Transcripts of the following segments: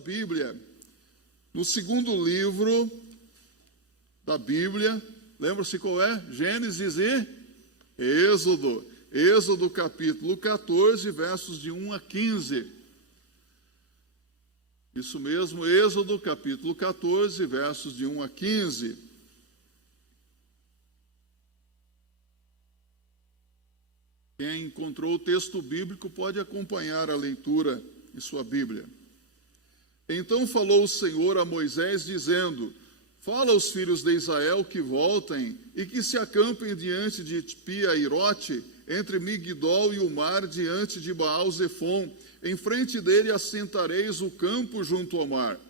Bíblia no segundo livro da Bíblia, lembra-se qual é? Gênesis e Êxodo. Êxodo capítulo 14, versos de 1 a 15. Isso mesmo, Êxodo capítulo 14, versos de 1 a 15. Quem encontrou o texto bíblico pode acompanhar a leitura em sua Bíblia. Então falou o Senhor a Moisés, dizendo: fala aos filhos de Israel que voltem e que se acampem diante de Pi-Hairote, entre Migdol e o mar, diante de Baal-Zefon. Em frente dele assentareis o campo junto ao mar.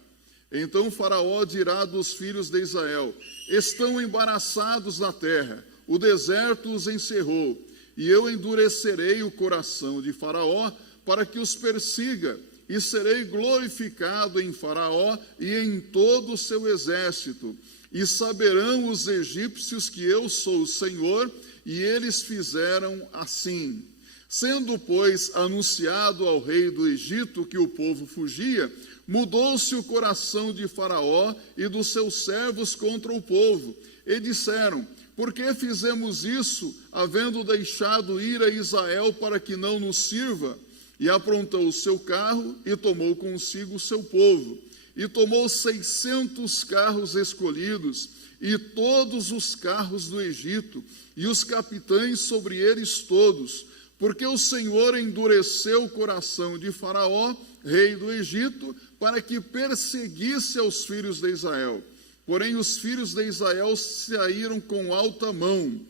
Então Faraó dirá dos filhos de Israel: estão embaraçados na terra, o deserto os encerrou, e eu endurecerei o coração de Faraó para que os persiga, e serei glorificado em Faraó e em todo o seu exército. E saberão os egípcios que eu sou o Senhor, e eles fizeram assim. Sendo, pois, anunciado ao rei do Egito que o povo fugia, mudou-se o coração de Faraó e dos seus servos contra o povo, e disseram: por que fizemos isso, havendo deixado ir a Israel para que não nos sirva? E aprontou o seu carro e tomou consigo o seu povo. E tomou 600 carros escolhidos, e todos os carros do Egito, e os capitães sobre eles todos, porque o Senhor endureceu o coração de Faraó, rei do Egito, para que perseguisse aos filhos de Israel. Porém os filhos de Israel saíram com alta mão,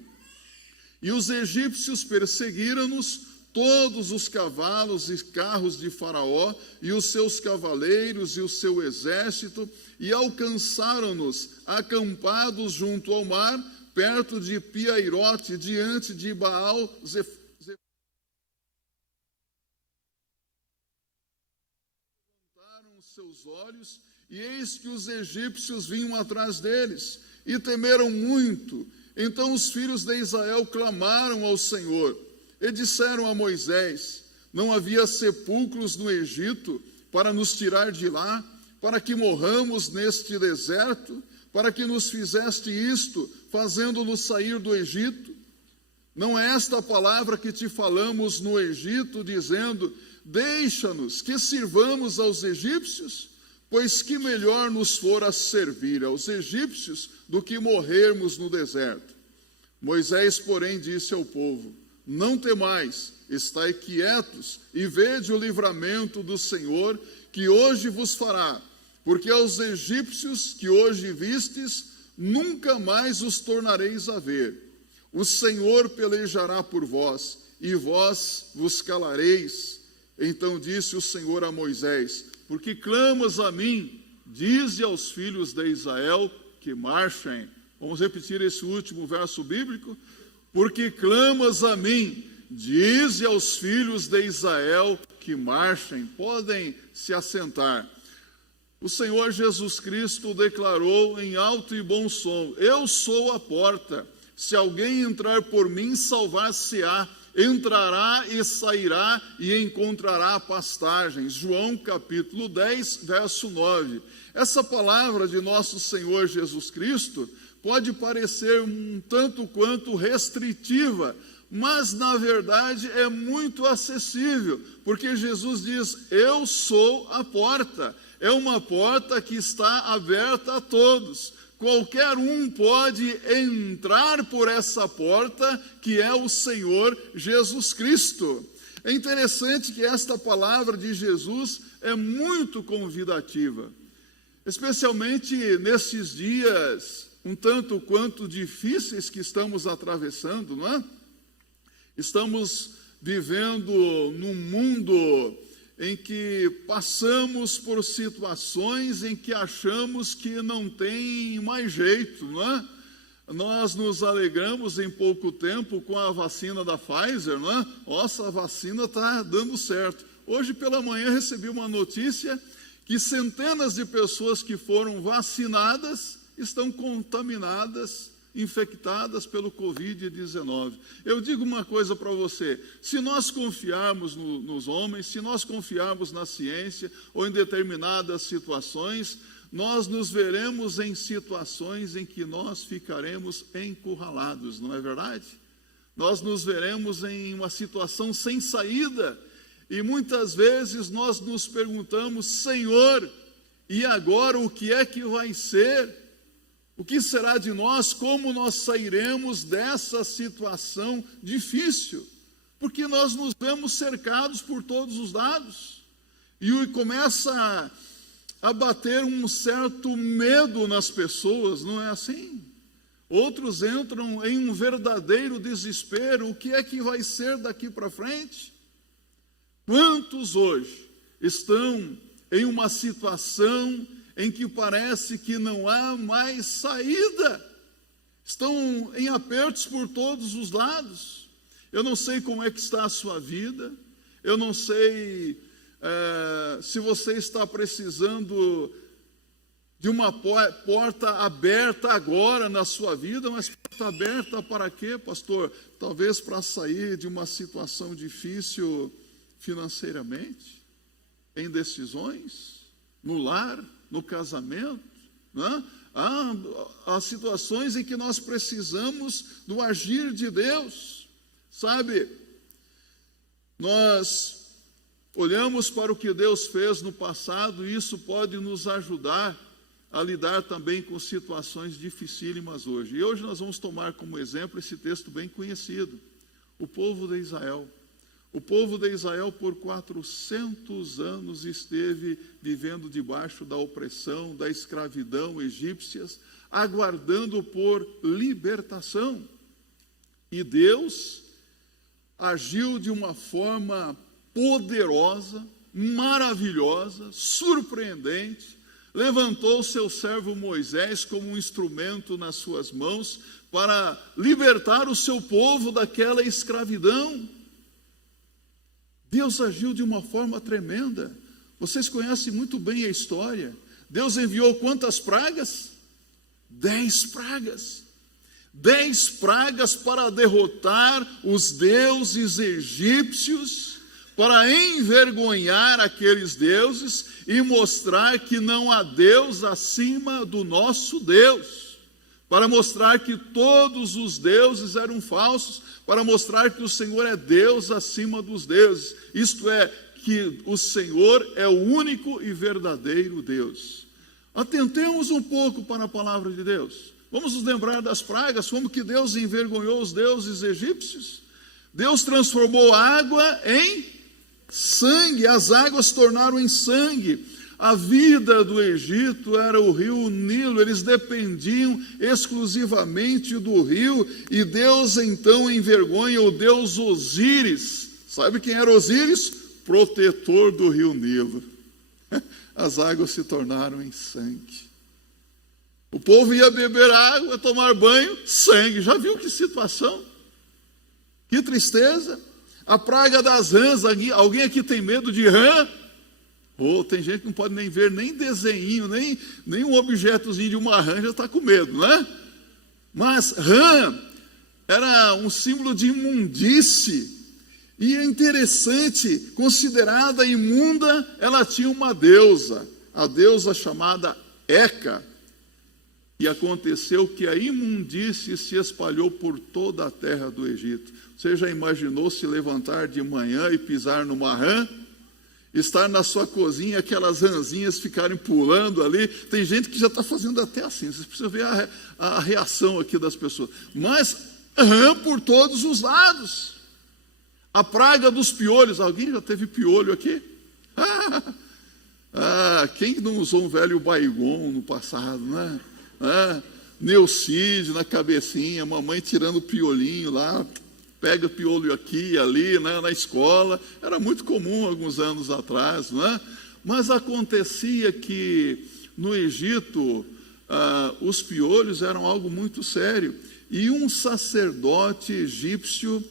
e os egípcios perseguiram-nos, todos os cavalos e carros de Faraó, e os seus cavaleiros e o seu exército, e alcançaram-nos acampados junto ao mar, perto de Pi-Hairote, diante de Baal-Zefon. Levantaram os seus olhos, e eis que os egípcios vinham atrás deles, e temeram muito. Então os filhos de Israel clamaram ao Senhor, e disseram a Moisés: não havia sepulcros no Egito para nos tirar de lá, para que morramos neste deserto? Para que nos fizeste isto, fazendo-nos sair do Egito? Não é esta a palavra que te falamos no Egito, dizendo: deixa-nos que sirvamos aos egípcios? Pois que melhor nos fora servir aos egípcios do que morrermos no deserto. Moisés, porém, disse ao povo: não temais, estai quietos e vede o livramento do Senhor, que hoje vos fará, porque aos egípcios que hoje vistes, nunca mais os tornareis a ver. O Senhor pelejará por vós, e vós vos calareis. Então disse o Senhor a Moisés: porque clamas a mim, dize aos filhos de Israel que marchem. Vamos repetir esse último verso bíblico? Porque clamas a mim, dize aos filhos de Israel que marchem. Podem se assentar. O Senhor Jesus Cristo declarou em alto e bom som: eu sou a porta. Se alguém entrar por mim, salvar-se-á. Entrará e sairá e encontrará pastagens. João capítulo 10, verso 9. Essa palavra de nosso Senhor Jesus Cristo pode parecer um tanto quanto restritiva, mas na verdade é muito acessível, porque Jesus diz: eu sou a porta. É uma porta que está aberta a todos. Qualquer um pode entrar por essa porta, que é o Senhor Jesus Cristo. É interessante que esta palavra de Jesus é muito convidativa, especialmente nesses dias um tanto quanto difíceis que estamos atravessando, não é? Estamos vivendo num mundo em que passamos por situações em que achamos que não tem mais jeito, não é? Nós nos alegramos em pouco tempo com a vacina da Pfizer, não é? Nossa, a vacina está dando certo. Hoje pela manhã recebi uma notícia que centenas de pessoas que foram vacinadas estão contaminadas infectadas pelo Covid-19. Eu digo uma coisa para você: se nós confiarmos nos homens, se nós confiarmos na ciência ou em determinadas situações, nós nos veremos em situações em que nós ficaremos encurralados, não é verdade? Nós nos veremos em uma situação sem saída, e muitas vezes nós nos perguntamos: Senhor, e agora o que é que vai ser? O que será de nós? Como nós sairemos dessa situação difícil? Porque nós nos vemos cercados por todos os lados, e começa a bater um certo medo nas pessoas, não é assim? Outros entram em um verdadeiro desespero: o que é que vai ser daqui para frente? Quantos hoje estão em uma situação em que parece que não há mais saída? Estão em apertos por todos os lados. Eu não sei como é que está a sua vida, eu não sei se você está precisando de uma porta aberta agora na sua vida, mas porta aberta para quê, pastor? Talvez para sair de uma situação difícil financeiramente, em decisões, no lar, no casamento, né? Há situações em que nós precisamos do agir de Deus, sabe? Nós olhamos para o que Deus fez no passado, e isso pode nos ajudar a lidar também com situações dificílimas hoje. E hoje nós vamos tomar como exemplo esse texto bem conhecido, o povo de Israel. O povo de Israel por 400 anos esteve vivendo debaixo da opressão, da escravidão egípcias, aguardando por libertação. E Deus agiu de uma forma poderosa, maravilhosa, surpreendente. Levantou o seu servo Moisés como um instrumento nas suas mãos para libertar o seu povo daquela escravidão. Deus agiu de uma forma tremenda. Vocês conhecem muito bem a história. Deus enviou quantas pragas? 10 pragas. 10 pragas para derrotar os deuses egípcios, para envergonhar aqueles deuses e mostrar que não há Deus acima do nosso Deus, para mostrar que todos os deuses eram falsos, para mostrar que o Senhor é Deus acima dos deuses, isto é, que o Senhor é o único e verdadeiro Deus. Atentemos um pouco para a palavra de Deus. Vamos nos lembrar das pragas, como que Deus envergonhou os deuses egípcios. Deus transformou água em sangue, as águas se tornaram em sangue. A vida do Egito era o rio Nilo, eles dependiam exclusivamente do rio, e Deus então envergonha o deus Osíris. Sabe quem era Osíris? Protetor do rio Nilo. As águas se tornaram em sangue. O povo ia beber água, tomar banho, sangue. Já viu que situação? Que tristeza. A praga das rãs, alguém aqui tem medo de rã? Tem gente que não pode nem ver nem desenho, nem um objetozinho de uma rã, já está com medo, né? Mas rã era um símbolo de imundície, e é interessante, considerada imunda, ela tinha uma deusa, a deusa chamada Heca, e aconteceu que a imundície se espalhou por toda a terra do Egito. Você já imaginou se levantar de manhã e pisar numa rã? Estar na sua cozinha, aquelas rãzinhas ficarem pulando ali. Tem gente que já está fazendo até assim. Vocês precisam ver a reação aqui das pessoas. Mas rã por todos os lados. A praga dos piolhos. Alguém já teve piolho aqui? Quem não usou um velho Baygon no passado, né? Neucídio na cabecinha, mamãe tirando o piolinho lá, pega o piolho aqui e ali, né, na escola. Era muito comum alguns anos atrás, né? Mas acontecia que no Egito os piolhos eram algo muito sério, e um sacerdote egípcio,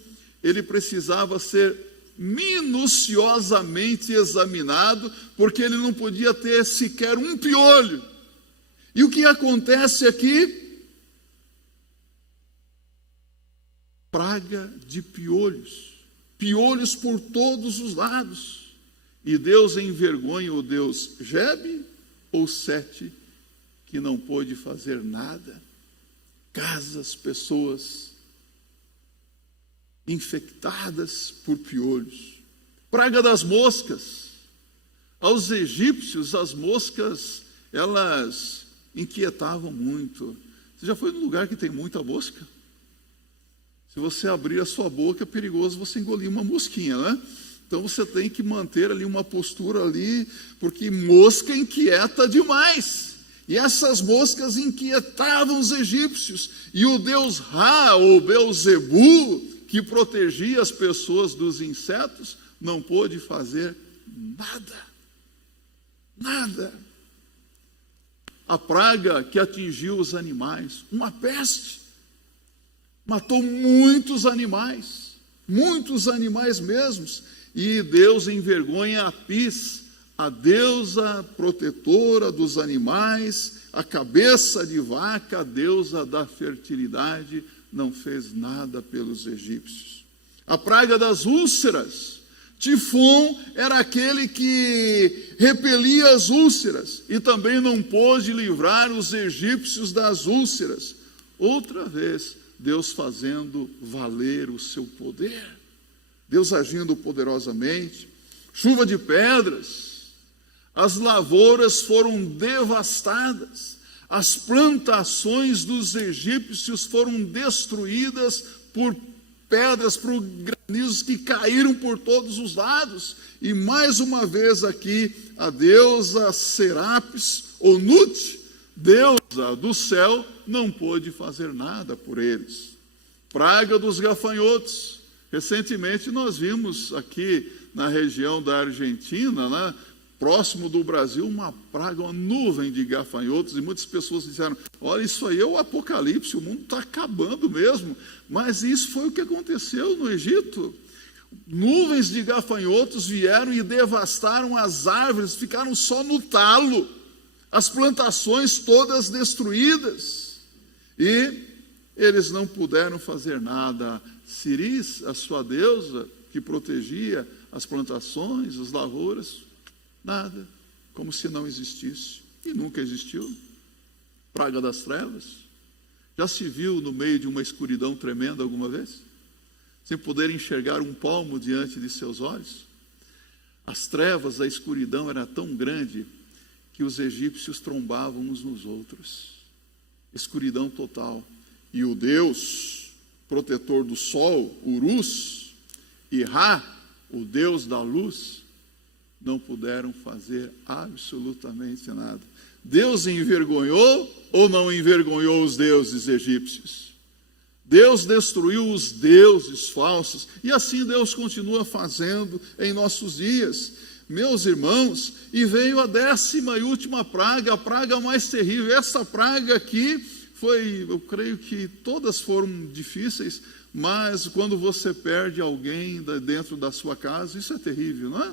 ele precisava ser minuciosamente examinado, porque ele não podia ter sequer um piolho. E o que acontece aqui? praga de piolhos, piolhos por todos os lados. E Deus envergonha o Deus Gebe ou Sete, que não pôde fazer nada. Casas, pessoas infectadas por piolhos. Praga das moscas. Aos egípcios, as moscas, elas inquietavam muito. Você já foi num lugar que tem muita mosca? Se você abrir a sua boca, é perigoso você engolir uma mosquinha, né? Então você tem que manter ali uma postura ali, porque mosca inquieta demais. E essas moscas inquietavam os egípcios. E o deus Ra, ou Belzebu, que protegia as pessoas dos insetos, não pôde fazer nada. Nada. A praga que atingiu os animais, uma peste, matou muitos animais mesmos. E Deus envergonha Apis, a deusa protetora dos animais, a cabeça de vaca, a deusa da fertilidade, não fez nada pelos egípcios. A praga das úlceras. Tifon era aquele que repelia as úlceras e também não pôde livrar os egípcios das úlceras. Outra vez, Deus fazendo valer o seu poder. Deus agindo poderosamente. Chuva de pedras. As lavouras foram devastadas. As plantações dos egípcios foram destruídas por pedras, por granizos que caíram por todos os lados. E mais uma vez aqui, a deusa Serapis, ou Nut, deusa do céu, não pôde fazer nada por eles. Praga dos gafanhotos. Recentemente nós vimos aqui na região da Argentina, né, próximo do Brasil, uma praga, uma nuvem de gafanhotos, e muitas pessoas disseram, olha, isso aí é o apocalipse, o mundo está acabando mesmo. Mas isso foi o que aconteceu no Egito. Nuvens de gafanhotos vieram e devastaram as árvores, ficaram só no talo, as plantações todas destruídas, e eles não puderam fazer nada. Siris, a sua deusa, que protegia as plantações, as lavouras, nada, como se não existisse, e nunca existiu. Praga das trevas. Já se viu no meio de uma escuridão tremenda alguma vez? Sem poder enxergar um palmo diante de seus olhos? As trevas, a escuridão era tão grande que os egípcios trombavam uns nos outros. Escuridão total. E o Deus protetor do sol, Urus, e Ra, o Deus da luz, não puderam fazer absolutamente nada. Deus envergonhou ou não envergonhou os deuses egípcios? Deus destruiu os deuses falsos, e assim Deus continua fazendo em nossos dias. Meus irmãos, e veio a 10ª e última praga, a praga mais terrível. Essa praga aqui foi, eu creio que todas foram difíceis, mas quando você perde alguém dentro da sua casa, isso é terrível, não é?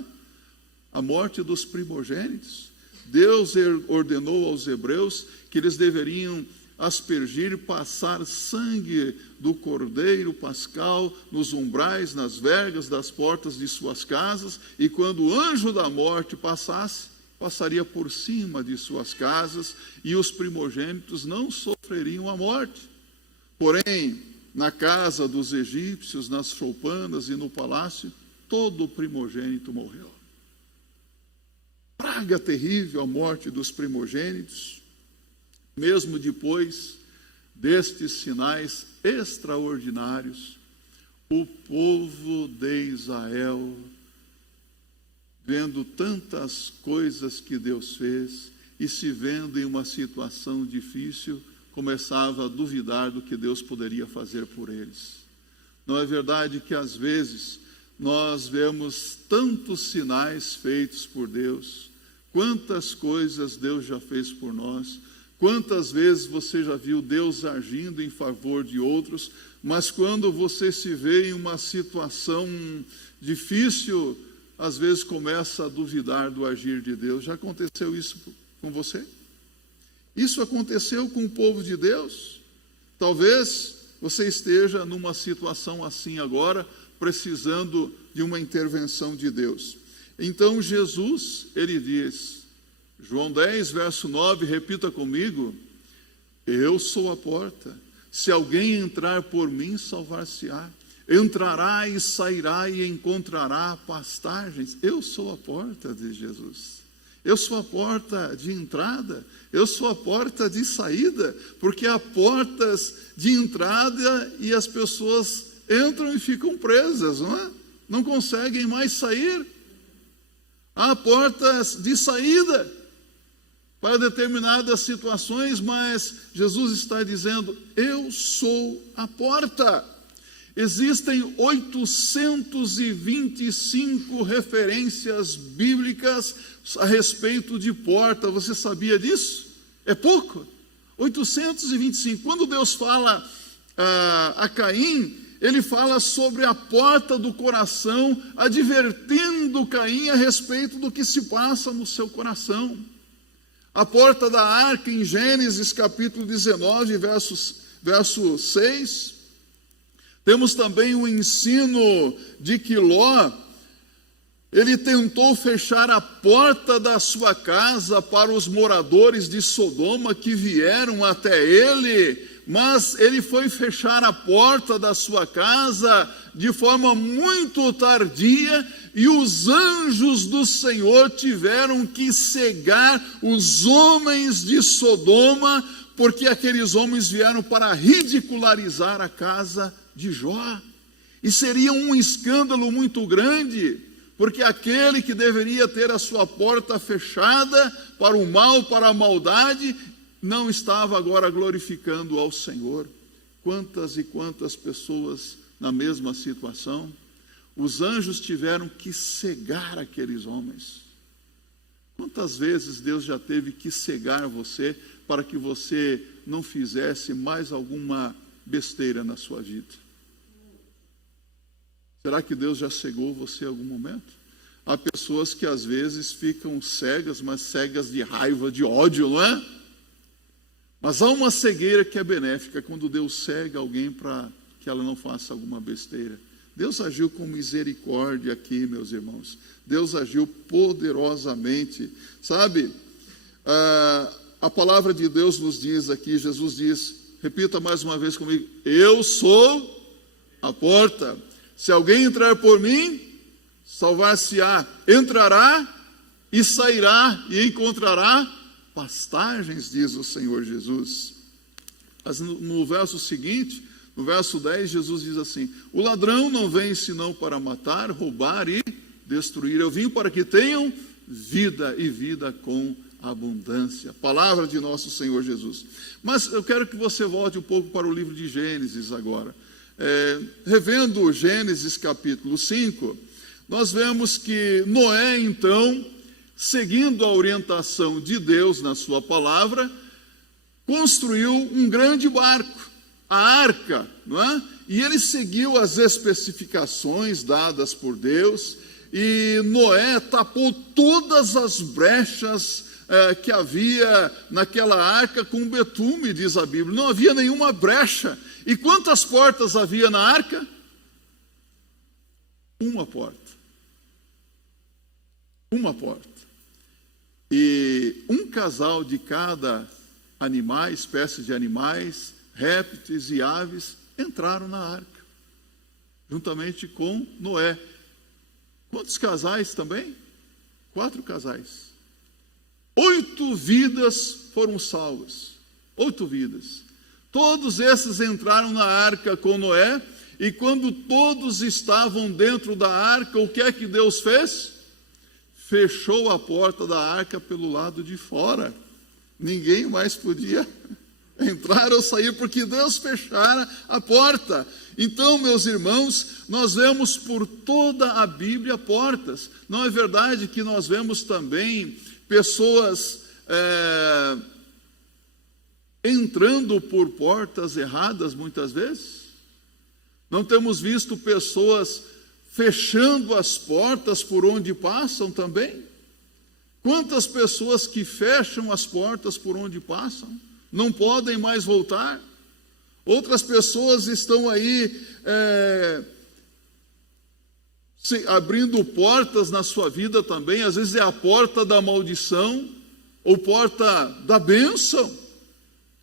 A morte dos primogênitos. Deus ordenou aos hebreus que eles deveriam aspergir, passar sangue do cordeiro pascal nos umbrais, nas vergas das portas de suas casas, e quando o anjo da morte passasse, passaria por cima de suas casas, e os primogênitos não sofreriam a morte. Porém, na casa dos egípcios, nas choupanas e no palácio, todo primogênito morreu. Praga terrível, a morte dos primogênitos. Mesmo depois destes sinais extraordinários, o povo de Israel, vendo tantas coisas que Deus fez e se vendo em uma situação difícil, começava a duvidar do que Deus poderia fazer por eles. Não é verdade que às vezes nós vemos tantos sinais feitos por Deus, quantas coisas Deus já fez por nós, quantas vezes você já viu Deus agindo em favor de outros, mas quando você se vê em uma situação difícil, às vezes começa a duvidar do agir de Deus. Já aconteceu isso com você? Isso aconteceu com o povo de Deus? Talvez você esteja numa situação assim agora, precisando de uma intervenção de Deus. Então Jesus, ele diz, João 10, verso 9, repita comigo: eu sou a porta, se alguém entrar por mim, salvar-se-á. Entrará e sairá e encontrará pastagens. Eu sou a porta, diz Jesus. Eu sou a porta de entrada, eu sou a porta de saída, porque há portas de entrada e as pessoas entram e ficam presas, não é? Não conseguem mais sair. Há portas de saída para determinadas situações, mas Jesus está dizendo: eu sou a porta. Existem 825 referências bíblicas a respeito de porta. Você sabia disso? É pouco? 825. Quando Deus fala a Caim, ele fala sobre a porta do coração, advertendo Caim a respeito do que se passa no seu coração. A porta da arca, em Gênesis capítulo 19, verso 6. Temos também o ensino de que Ló, ele tentou fechar a porta da sua casa para os moradores de Sodoma que vieram até ele, mas ele foi fechar a porta da sua casa de forma muito tardia, e os anjos do Senhor tiveram que cegar os homens de Sodoma, porque aqueles homens vieram para ridicularizar a casa de Jó. E seria um escândalo muito grande, porque aquele que deveria ter a sua porta fechada para o mal, para a maldade, não estava agora glorificando ao Senhor. Quantas e quantas pessoas na mesma situação? Os anjos tiveram que cegar aqueles homens. Quantas vezes Deus já teve que cegar você para que você não fizesse mais alguma besteira na sua vida? Será que Deus já cegou você em algum momento? Há pessoas que às vezes ficam cegas, mas cegas de raiva, de ódio, não é? Mas há uma cegueira que é benéfica, quando Deus cega alguém para que ela não faça alguma besteira. Deus agiu com misericórdia aqui, meus irmãos. Deus agiu poderosamente. Sabe, a palavra de Deus nos diz aqui, Jesus diz, repita mais uma vez comigo: eu sou a porta. Se alguém entrar por mim, salvar-se-á. Entrará e sairá e encontrará pastagens, diz o Senhor Jesus. Mas no verso seguinte, no verso 10, Jesus diz assim: o ladrão não vem senão para matar, roubar e destruir. Eu vim para que tenham vida e vida com abundância. Palavra de nosso Senhor Jesus. Mas eu quero que você volte um pouco para o livro de Gênesis agora. Revendo Gênesis capítulo 5, nós vemos que Noé, então, seguindo a orientação de Deus na sua palavra, construiu um grande barco, a arca, não é? E ele seguiu as especificações dadas por Deus, e Noé tapou todas as brechas que havia naquela arca com betume, diz a Bíblia. Não havia nenhuma brecha. E quantas portas havia na arca? Uma porta. Uma porta. E um casal de cada animal, espécie de animais, répteis e aves, entraram na arca, juntamente com Noé. Quantos casais também? 4 casais. 8 vidas foram salvas. 8 vidas. Todos esses entraram na arca com Noé, e quando todos estavam dentro da arca, o que é que Deus fez? Fechou a porta da arca pelo lado de fora. Ninguém mais podia entrar ou sair, porque Deus fechara a porta. Então, meus irmãos, nós vemos por toda a Bíblia portas. Não é verdade que nós vemos também pessoas entrando por portas erradas muitas vezes? Não temos visto pessoas fechando as portas por onde passam também? Quantas pessoas que fecham as portas por onde passam não podem mais voltar? Outras pessoas estão aí abrindo portas na sua vida também. Às vezes é a porta da maldição ou porta da bênção.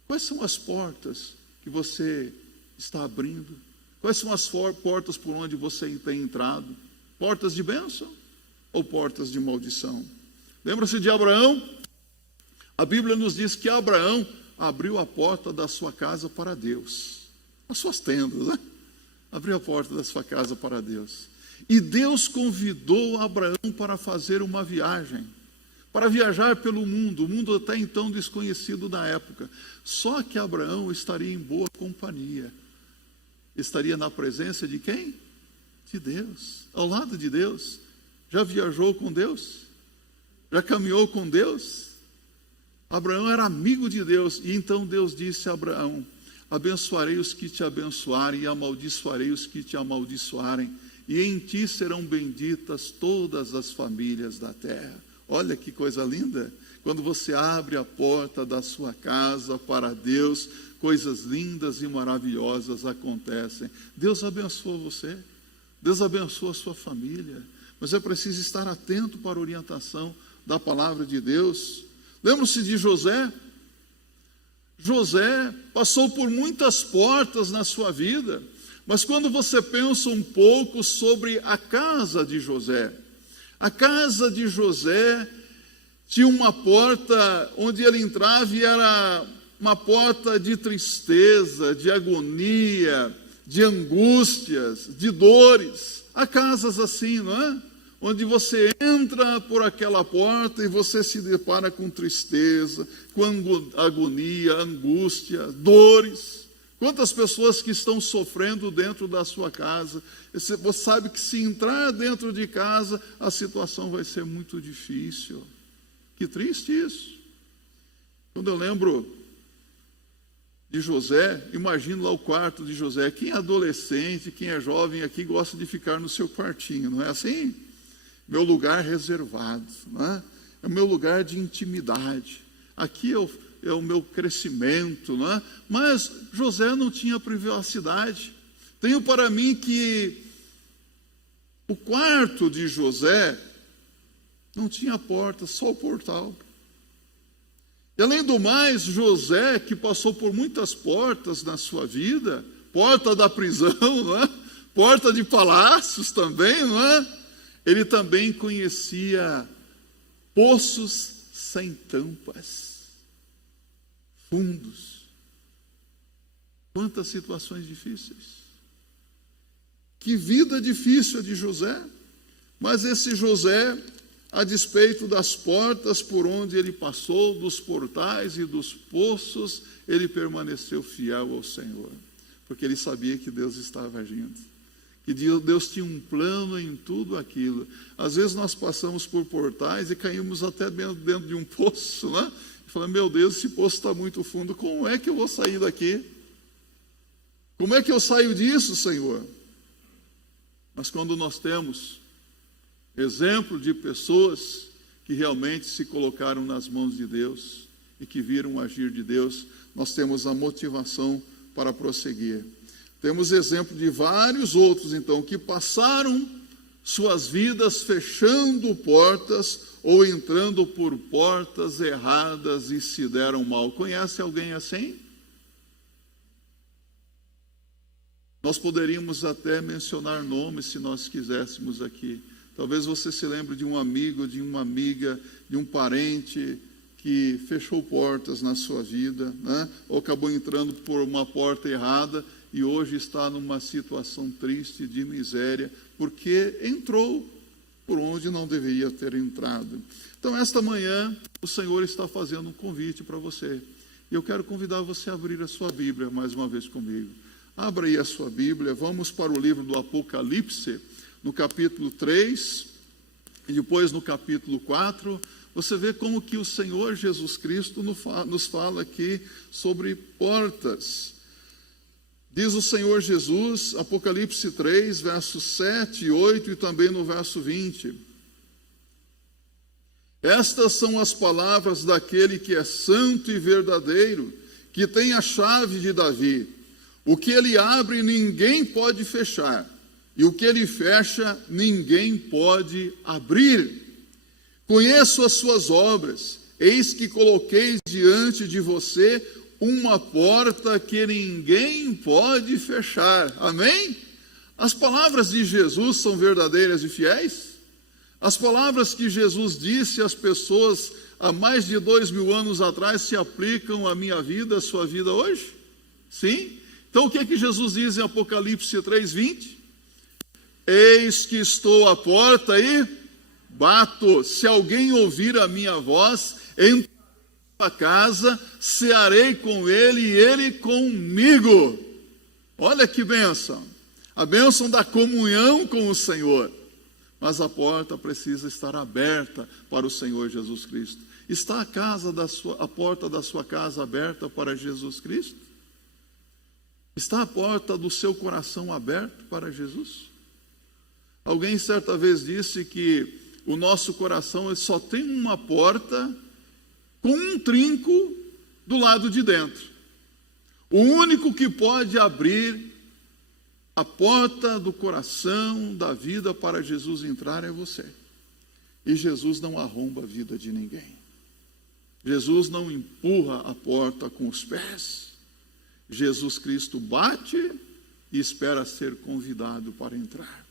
Quais são as portas que você está abrindo? Quais são as portas por onde você tem entrado? Portas de bênção ou portas de maldição? Lembra-se de Abraão? A Bíblia nos diz que Abraão abriu a porta da sua casa para Deus. As suas tendas, né? Abriu a porta da sua casa para Deus. E Deus convidou Abraão para fazer uma viagem, para viajar pelo mundo, o mundo até então desconhecido da época. Só que Abraão estaria em boa companhia. Estaria na presença de quem? De Deus, ao lado de Deus. Já viajou com Deus? Já caminhou com Deus? Abraão era amigo de Deus, e então Deus disse a Abraão: abençoarei os que te abençoarem, e amaldiçoarei os que te amaldiçoarem, e em ti serão benditas todas as famílias da terra. Olha que coisa linda! Quando você abre a porta da sua casa para Deus, coisas lindas e maravilhosas acontecem. Deus abençoa você, Deus abençoa a sua família, mas é preciso estar atento para a orientação da palavra de Deus. Lembram-se de José? José passou por muitas portas na sua vida, mas quando você pensa um pouco sobre a casa de José, a casa de José tinha uma porta onde ele entrava e era uma porta de tristeza, de agonia, de angústias, de dores. Há casas assim, não é? Onde você entra por aquela porta e você se depara com tristeza, com agonia, angústia, dores. Quantas pessoas que estão sofrendo dentro da sua casa. Você sabe que se entrar dentro de casa, a situação vai ser muito difícil. Que triste isso. Quando eu lembro de José, imagino lá o quarto de José. Quem é adolescente, quem é jovem aqui gosta de ficar no seu quartinho, não é assim? Meu lugar reservado, não é? É o meu lugar de intimidade. Aqui é o meu crescimento, não é? Mas José não tinha privacidade. Tenho para mim que o quarto de José não tinha porta, só o portal. E além do mais, José, que passou por muitas portas na sua vida, porta da prisão, não é? Porta de palácios também, não é? Ele também conhecia poços sem tampas, fundos. Quantas situações difíceis. Que vida difícil a de José. Mas esse José, a despeito das portas por onde ele passou, dos portais e dos poços, ele permaneceu fiel ao Senhor, porque ele sabia que Deus estava agindo, que Deus tinha um plano em tudo aquilo. Às vezes nós passamos por portais e caímos até dentro de um poço, né? E falamos: meu Deus, esse poço está muito fundo, como é que eu vou sair daqui? Como é que eu saio disso, Senhor? Mas quando nós temos exemplo de pessoas que realmente se colocaram nas mãos de Deus e que viram o agir de Deus, nós temos a motivação para prosseguir. Temos exemplo de vários outros, então, que passaram suas vidas fechando portas ou entrando por portas erradas e se deram mal. Conhece alguém assim? Nós poderíamos até mencionar nomes se nós quiséssemos aqui. Talvez você se lembre de um amigo, de uma amiga, de um parente que fechou portas na sua vida, né? Ou acabou entrando por uma porta errada e hoje está numa situação triste, de miséria, porque entrou por onde não deveria ter entrado. Então, esta manhã, o Senhor está fazendo um convite para você. E eu quero convidar você a abrir a sua Bíblia mais uma vez comigo. Abra aí a sua Bíblia, vamos para o livro do Apocalipse, no capítulo 3, e depois no capítulo 4, você vê como que o Senhor Jesus Cristo nos fala aqui sobre portas. Diz o Senhor Jesus, Apocalipse 3, versos 7 e 8, e também no verso 20. Estas são as palavras daquele que é santo e verdadeiro, que tem a chave de Davi. O que ele abre, ninguém pode fechar. E o que ele fecha, ninguém pode abrir. Conheço as suas obras. Eis que coloquei diante de você uma porta que ninguém pode fechar. Amém? As palavras de Jesus são verdadeiras e fiéis? As palavras que Jesus disse às pessoas há mais de 2000 anos atrás se aplicam à minha vida, à sua vida hoje? Sim? Então o que é que Jesus diz em Apocalipse 3:20? Eis que estou à porta e bato. Se alguém ouvir a minha voz, entrarei na casa, cearei com ele e ele comigo. Olha que bênção. A bênção da comunhão com o Senhor. Mas a porta precisa estar aberta para o Senhor Jesus Cristo. Está a porta da sua casa aberta para Jesus Cristo? Está a porta do seu coração aberta para Jesus? Alguém certa vez disse que o nosso coração só tem uma porta com um trinco do lado de dentro. O único que pode abrir a porta do coração, da vida para Jesus entrar é você. E Jesus não arromba a vida de ninguém. Jesus não empurra a porta com os pés. Jesus Cristo bate e espera ser convidado para entrar.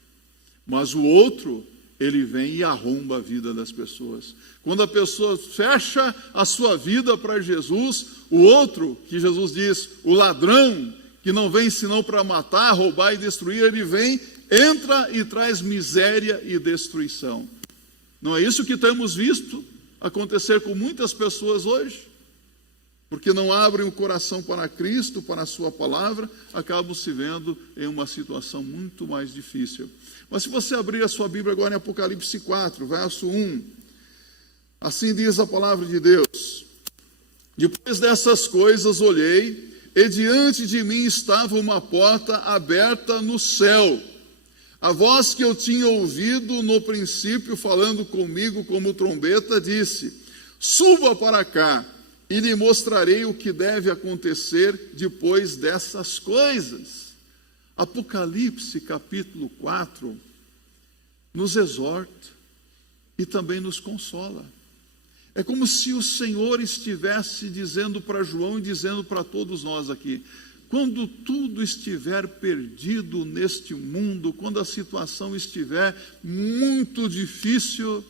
Mas o outro, ele vem e arromba a vida das pessoas. Quando a pessoa fecha a sua vida para Jesus, o outro, que Jesus diz, o ladrão, que não vem senão para matar, roubar e destruir, ele vem, entra e traz miséria e destruição. Não é isso que temos visto acontecer com muitas pessoas hoje? Porque não abrem o coração para Cristo, para a sua palavra, acabam se vendo em uma situação muito mais difícil. Mas se você abrir a sua Bíblia agora em Apocalipse 4, verso 1, assim diz a palavra de Deus: depois dessas coisas olhei, e diante de mim estava uma porta aberta no céu. A voz que eu tinha ouvido no princípio, falando comigo como trombeta, disse: suba para cá, e lhe mostrarei o que deve acontecer depois dessas coisas. Apocalipse capítulo 4 nos exorta e também nos consola. É como se o Senhor estivesse dizendo para João e dizendo para todos nós aqui: quando tudo estiver perdido neste mundo, quando a situação estiver muito difícil,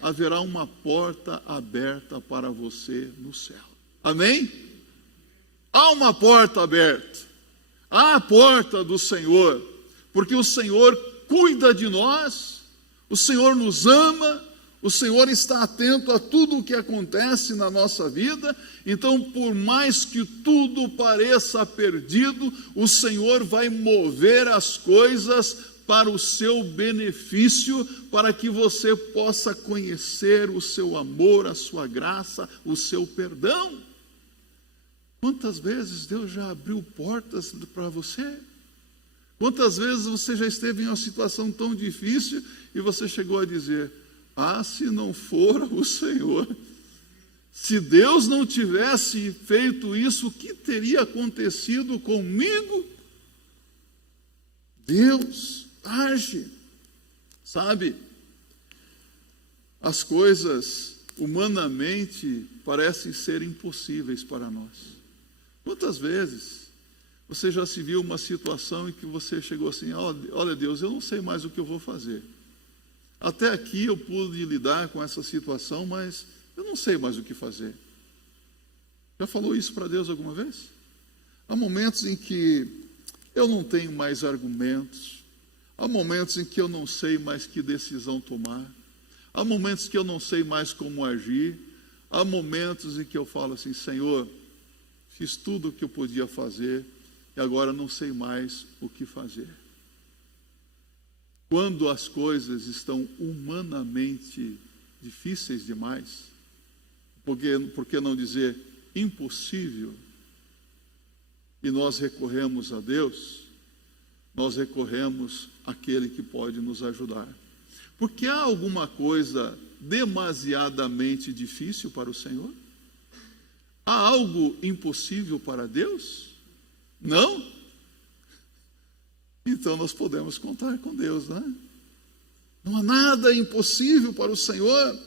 haverá uma porta aberta para você no céu. Amém? Há uma porta aberta. Há a porta do Senhor, porque o Senhor cuida de nós, o Senhor nos ama, o Senhor está atento a tudo o que acontece na nossa vida. Então, por mais que tudo pareça perdido, o Senhor vai mover as coisas para o seu benefício, para que você possa conhecer o seu amor, a sua graça, o seu perdão. Quantas vezes Deus já abriu portas para você? Quantas vezes você já esteve em uma situação tão difícil e você chegou a dizer: ah, se não for o Senhor, se Deus não tivesse feito isso, o que teria acontecido comigo? Deus age, sabe? As coisas humanamente parecem ser impossíveis para nós. Quantas vezes você já se viu uma situação em que você chegou assim: olha Deus, eu não sei mais o que eu vou fazer. Até aqui eu pude lidar com essa situação, mas eu não sei mais o que fazer. Já falou isso para Deus alguma vez? Há momentos em que eu não tenho mais argumentos. Há momentos em que eu não sei mais que decisão tomar. Há momentos que eu não sei mais como agir. Há momentos em que eu falo assim: Senhor, fiz tudo o que eu podia fazer e agora não sei mais o que fazer. Quando as coisas estão humanamente difíceis demais, por que não dizer impossível, e nós recorremos a Deus, nós recorremos àquele que pode nos ajudar. Porque há alguma coisa demasiadamente difícil para o Senhor? Há algo impossível para Deus? Não. então nós podemos contar com Deus, né? Não há nada impossível para o Senhor.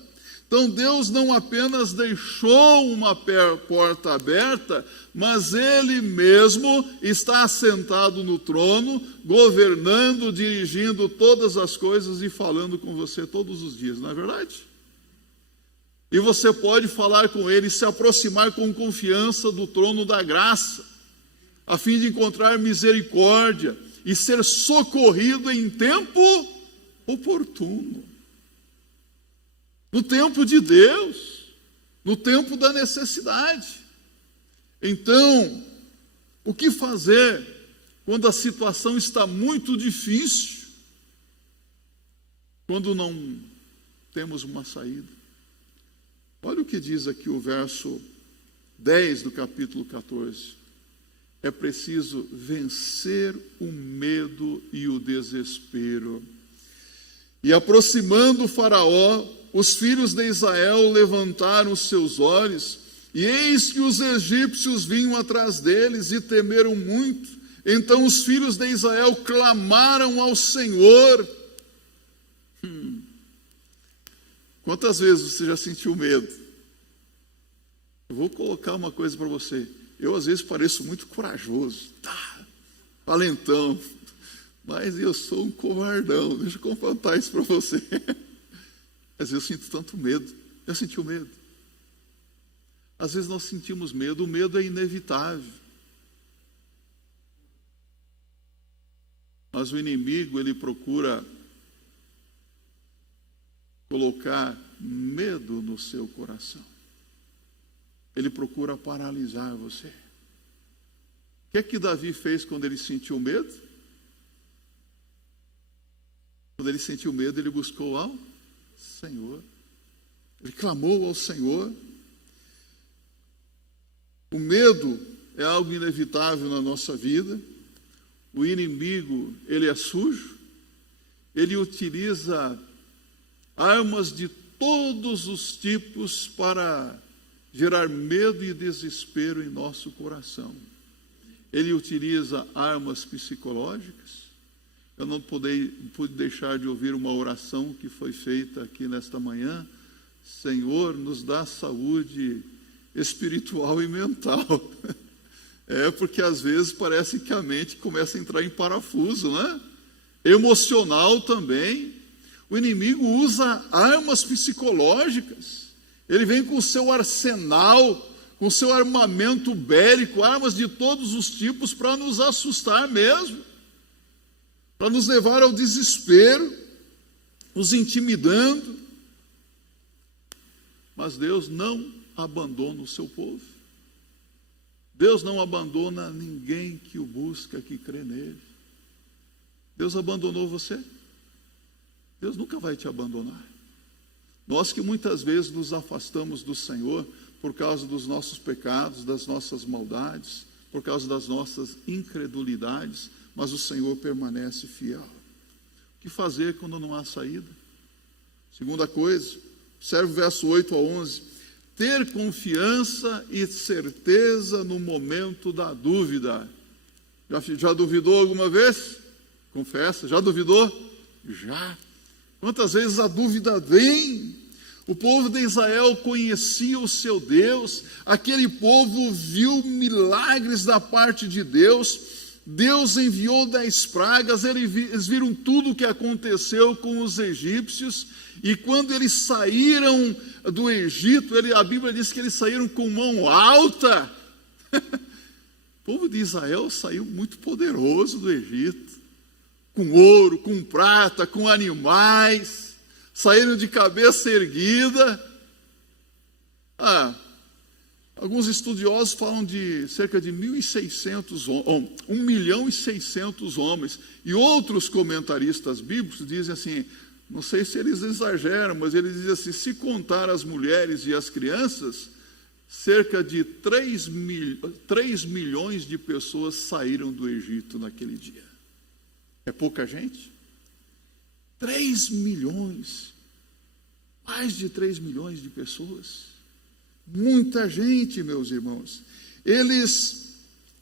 Então Deus não apenas deixou uma porta aberta, mas Ele mesmo está assentado no trono, governando, dirigindo todas as coisas e falando com você todos os dias, não é verdade? E você pode falar com Ele, se aproximar com confiança do trono da graça, a fim de encontrar misericórdia e ser socorrido em tempo oportuno. No tempo de Deus, no tempo da necessidade. Então, o que fazer quando a situação está muito difícil? Quando não temos uma saída? Olha o que diz aqui o verso 10 do capítulo 14. É preciso vencer o medo e o desespero. E aproximando o Faraó, os filhos de Israel levantaram os seus olhos, e eis que os egípcios vinham atrás deles e temeram muito. Então os filhos de Israel clamaram ao Senhor. Quantas vezes você já sentiu medo? Eu vou colocar uma coisa para você. Eu às vezes pareço muito corajoso, valentão, mas eu sou um covardão. Deixa eu confrontar isso para você. Às vezes eu sinto tanto medo. Eu senti o medo. Às vezes nós sentimos medo. O medo é inevitável. Mas o inimigo, ele procura colocar medo no seu coração. Ele procura paralisar você. O que é que Davi fez quando ele sentiu medo? Quando ele sentiu medo, ele buscou ao Senhor. Ele clamou ao Senhor. O medo é algo inevitável na nossa vida. O inimigo, ele é sujo. Ele utiliza armas de todos os tipos para gerar medo e desespero em nosso coração. Ele utiliza armas psicológicas. Eu não pude deixar de ouvir uma oração que foi feita aqui nesta manhã. Senhor, nos dá saúde espiritual e mental. Porque às vezes parece que a mente começa a entrar em parafuso, né? Emocional também. O inimigo usa armas psicológicas. Ele vem com o seu arsenal, com o seu armamento bélico, armas de todos os tipos para nos assustar mesmo, para nos levar ao desespero, nos intimidando. Mas Deus não abandona o seu povo. Deus não abandona ninguém que o busca, que crê nele. Deus abandonou você? Deus nunca vai te abandonar. Nós que muitas vezes nos afastamos do Senhor por causa dos nossos pecados, das nossas maldades, por causa das nossas incredulidades, mas o Senhor permanece fiel. O que fazer quando não há saída? Segunda coisa, observe o verso 8 a 11. Ter confiança e certeza no momento da dúvida. Já duvidou alguma vez? Confessa, já duvidou? Já. Quantas vezes a dúvida vem? O povo de Israel conhecia o seu Deus, aquele povo viu milagres da parte de Deus, Deus enviou 10 pragas, eles viram tudo o que aconteceu com os egípcios, e quando eles saíram do Egito, a Bíblia diz que eles saíram com mão alta. O povo de Israel saiu muito poderoso do Egito, com ouro, com prata, com animais, saíram de cabeça erguida. Alguns estudiosos falam de cerca de 1.600.000 homens, e outros comentaristas bíblicos dizem assim, não sei se eles exageram, mas eles dizem assim, se contar as mulheres e as crianças, cerca de 3 milhões de pessoas saíram do Egito naquele dia. É pouca gente? 3 milhões, mais de 3 milhões de pessoas, muita gente, meus irmãos. Eles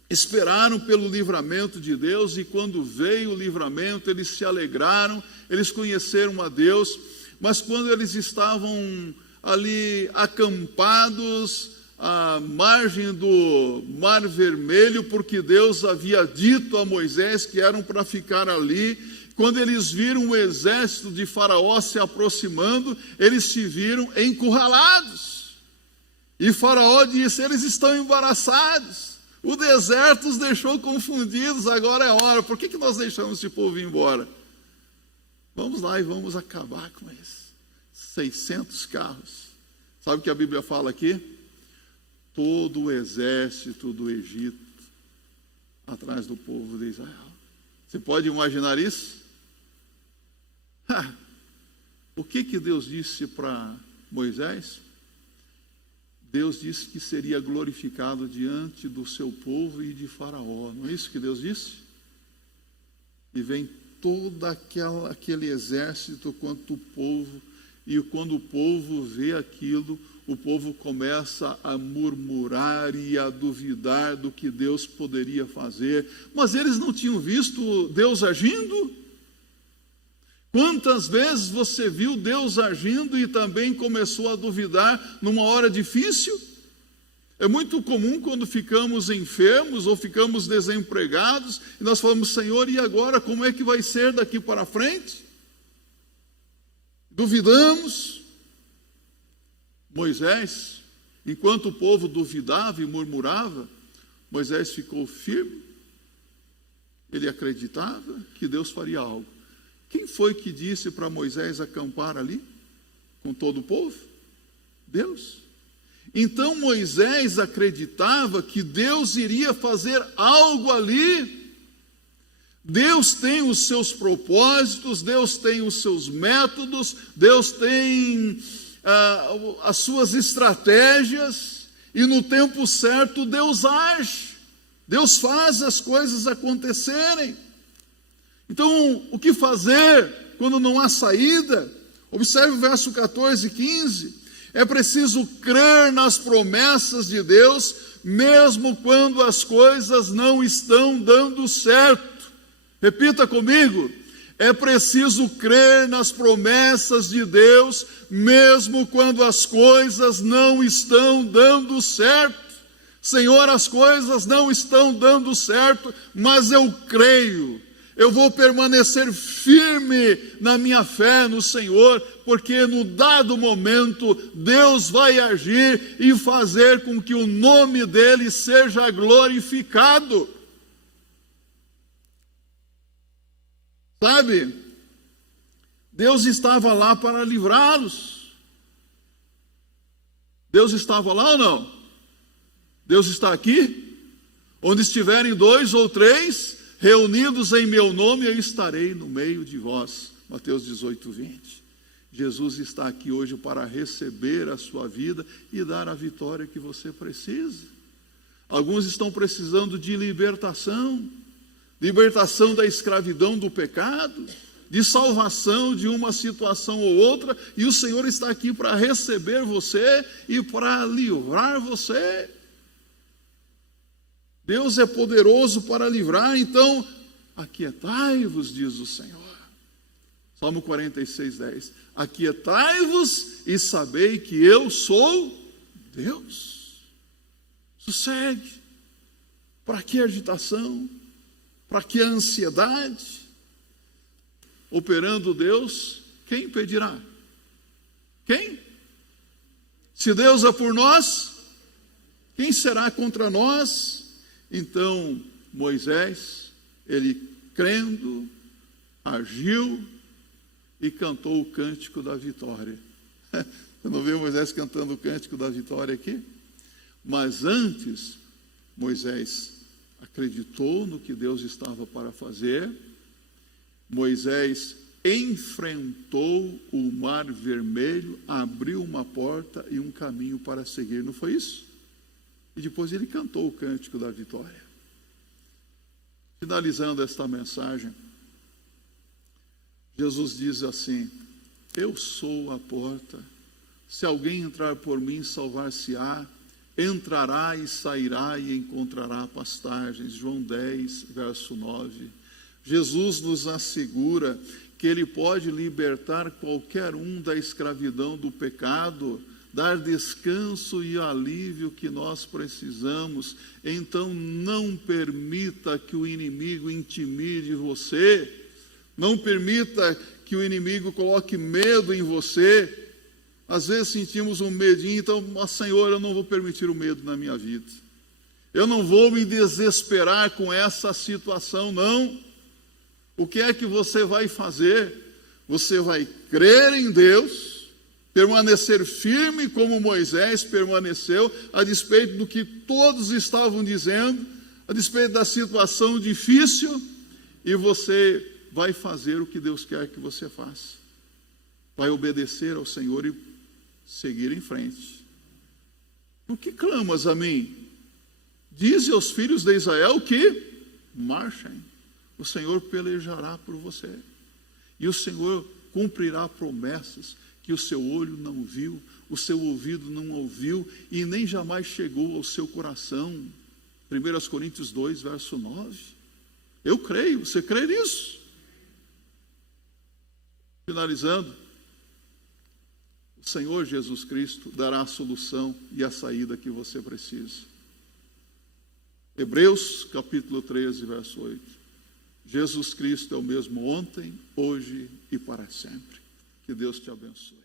esperaram pelo livramento de Deus, e quando veio o livramento, eles se alegraram, eles conheceram a Deus, mas quando eles estavam ali acampados à margem do Mar Vermelho, porque Deus havia dito a Moisés que eram para ficar ali, quando eles viram o exército de Faraó se aproximando, eles se viram encurralados. E Faraó disse: eles estão embaraçados, o deserto os deixou confundidos, agora é hora. Por que nós deixamos esse povo ir embora? Vamos lá e vamos acabar com eles. 600 carros. Sabe o que a Bíblia fala aqui? Todo o exército do Egito atrás do povo de Israel. Você pode imaginar isso? O que Deus disse para Moisés? Deus disse que seria glorificado diante do seu povo e de Faraó. Não é isso que Deus disse? E vem todo aquele exército quanto o povo, e quando o povo vê aquilo, o povo começa a murmurar e a duvidar do que Deus poderia fazer. Mas eles não tinham visto Deus agindo? Quantas vezes você viu Deus agindo e também começou a duvidar numa hora difícil? É muito comum quando ficamos enfermos ou ficamos desempregados e nós falamos: Senhor, e agora como é que vai ser daqui para frente? Duvidamos. Moisés, enquanto o povo duvidava e murmurava, Moisés ficou firme. Ele acreditava que Deus faria algo. Quem foi que disse para Moisés acampar ali com todo o povo? Deus. Então Moisés acreditava que Deus iria fazer algo ali. Deus tem os seus propósitos, Deus tem os seus métodos, Deus tem as suas estratégias, e no tempo certo Deus age, Deus faz as coisas acontecerem. Então, o que fazer quando não há saída? Observe o verso 14 e 15. É preciso crer nas promessas de Deus, mesmo quando as coisas não estão dando certo. Repita comigo: é preciso crer nas promessas de Deus, mesmo quando as coisas não estão dando certo. Senhor, as coisas não estão dando certo, mas eu creio. Eu vou permanecer firme na minha fé no Senhor, porque no dado momento Deus vai agir e fazer com que o nome dele seja glorificado. Sabe, Deus estava lá para livrá-los. Deus estava lá ou não? Deus está aqui? Onde estiverem 2 ou 3 reunidos em meu nome, eu estarei no meio de vós. Mateus 18, 20. Jesus está aqui hoje para receber a sua vida e dar a vitória que você precisa. Alguns estão precisando de libertação da escravidão do pecado, de salvação de uma situação ou outra, e o Senhor está aqui para receber você e para livrar você. Deus é poderoso para livrar, então aquietai-vos, diz o Senhor. Salmo 46, 10. Aquietai-vos e sabei que eu sou Deus. Sossegue. Para que agitação? Para que ansiedade? Operando Deus, quem impedirá? Quem? Se Deus é por nós, quem será contra nós? Então Moisés, ele crendo, agiu e cantou o cântico da vitória. Você não viu Moisés cantando o cântico da vitória aqui? Mas antes, Moisés acreditou no que Deus estava para fazer. Moisés enfrentou o Mar Vermelho, abriu uma porta e um caminho para seguir. Não foi isso? E depois ele cantou o cântico da vitória. Finalizando esta mensagem, Jesus diz assim: eu sou a porta. Se alguém entrar por mim, salvar-se-á, entrará e sairá e encontrará pastagens. João 10, verso 9. Jesus nos assegura que Ele pode libertar qualquer um da escravidão do pecado, dar descanso e alívio que nós precisamos. Então não permita que o inimigo intimide você, não permita que o inimigo coloque medo em você. Às vezes sentimos um medinho, então, Senhor, eu não vou permitir o medo na minha vida. Eu não vou me desesperar com essa situação, não. O que é que você vai fazer? Você vai crer em Deus, permanecer firme como Moisés permaneceu, a despeito do que todos estavam dizendo, a despeito da situação difícil, e você vai fazer o que Deus quer que você faça. Vai obedecer ao Senhor e seguir em frente. Por que clamas a mim? Dize aos filhos de Israel que marchem. O Senhor pelejará por você. E o Senhor cumprirá promessas que o seu olho não viu, o seu ouvido não ouviu e nem jamais chegou ao seu coração. 1 Coríntios 2, verso 9. Eu creio, você crê nisso? Finalizando, o Senhor Jesus Cristo dará a solução e a saída que você precisa. Hebreus capítulo 13, verso 8. Jesus Cristo é o mesmo ontem, hoje e para sempre. Que Deus te abençoe.